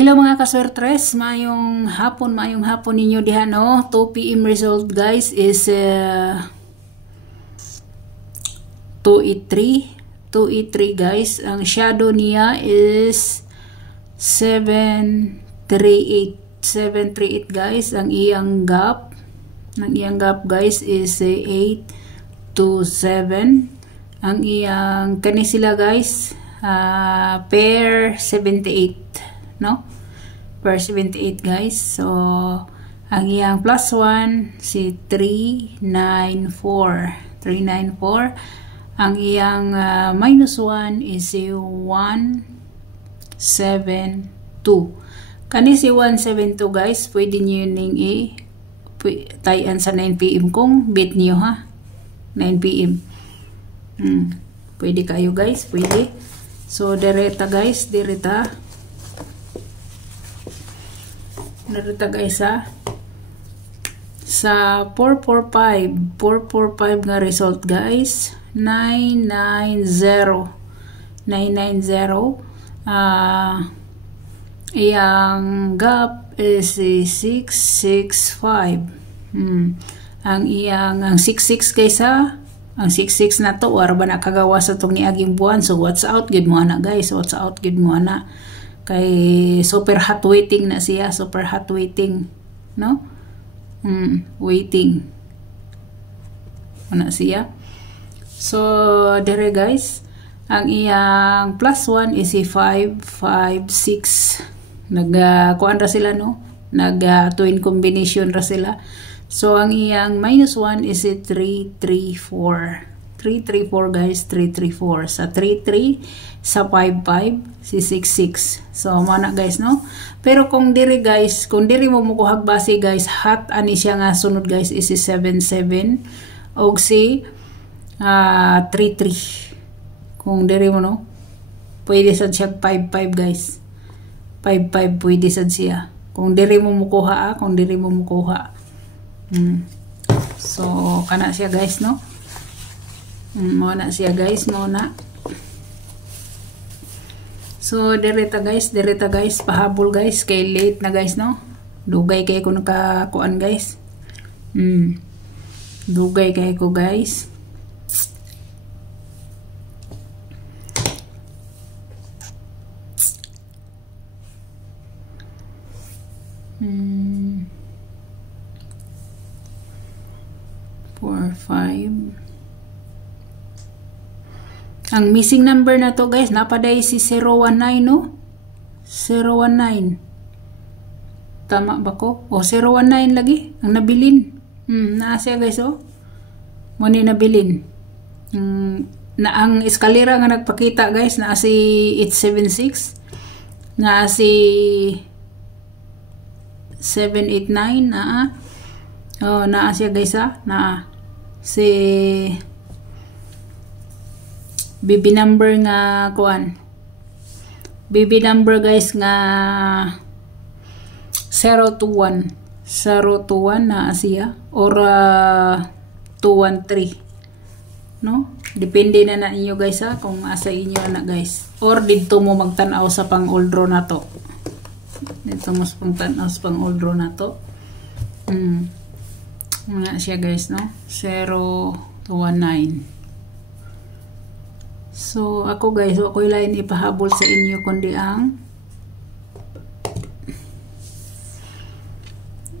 Hello mga kaswertres, maayong hapon ninyo diha no. 2 PM result guys is 283 guys. Ang shadow niya is 738 guys. Ang iyang gap guys is 8 to 7. Ang iyang kanisila guys pair 78 no, per 78 guys. So ang iyang plus 1 si 394. Ang iyang minus 1 is si 172. Kani si 172 guys, pwede niyo ning tayan sa 9 PM kung bid niyo ha. 9 PM. Pwede kayo guys, pwede. So direta guys, direta guys ha. Sa 445 nga result guys, 990 iyang gap is 665. Ang 66 guys ha. Ang 66 na to war ba nakagawa sa tong niaging buwan. So watch out gid mo ana guys, watch out gid mo ana. Kay super hot waiting na siya, super hot waiting no. Waiting ana siya. So dire guys, ang iyang plus 1 is 556. Kuan ra sila no, twin combination ra sila. So ang iyang minus 1 is 334 guys, 334 sa 33 sa 55 si 66. So mana guys no. Pero kung diri guys, kung diri mo mukuhag base guys, hot ani siya nga sunod guys is 77 og si 33. Kung diri mo no, pwede sad siya 55 guys. 55 pwede sad siya. Kung diri mo mukuha kung diri mo mukuha. So kana siya guys no. Mo na siya guys, mo na. So direta guys, pahabol guys kay late na guys no. Dugay kay ko nakakuan guys. Dugay kay ko guys. Ang missing number na to guys, napaday si 019 no? 019. Tama ba ko? O 019 lagi ang nabilin. Naa siya guys oh. Mo ni nabilin. Na ang eskalera nga nagpakita guys, naa si 876. Naa si 789 naa. Oh, naa siya guys ha. Naa si BB number nga kuan. BB number guys nga 021 na siya or 213 no, depende na inyo guys ha kung asa inyo na guys, or dito mo magtan-aw sa pang old draw na to, dito mo pang-tan-aw sa pang old draw na to. Nga siya guys no, 019. So ako guys, ako ilain ipahabol sa inyo kundi ang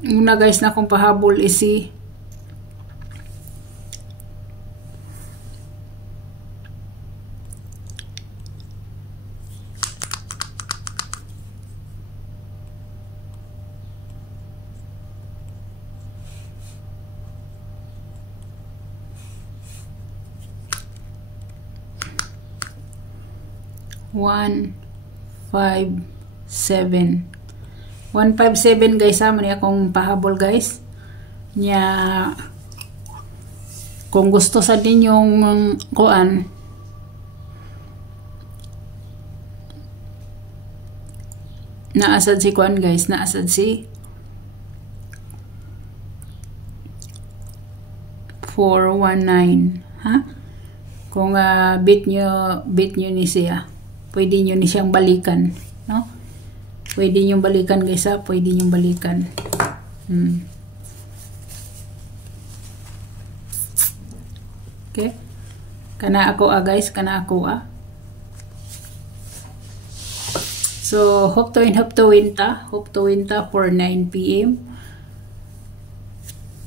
una guys na akong pahabol is si one 157 guys ha, mani akong pahabol guys nya. Kung gusto sa ninyong kuan naasad si kuan guys, naasad si 419 ha. Kung beat nyo ni siya, pwede nyo ni siyang balikan no, Pwede nyong balikan guys ha. Pwede nyong balikan. Okay. Kana ako guys. Kana ako So, hope to win ta. Hope to win ta for 9 PM.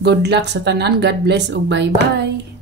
Good luck sa tanan. God bless ug bye-bye.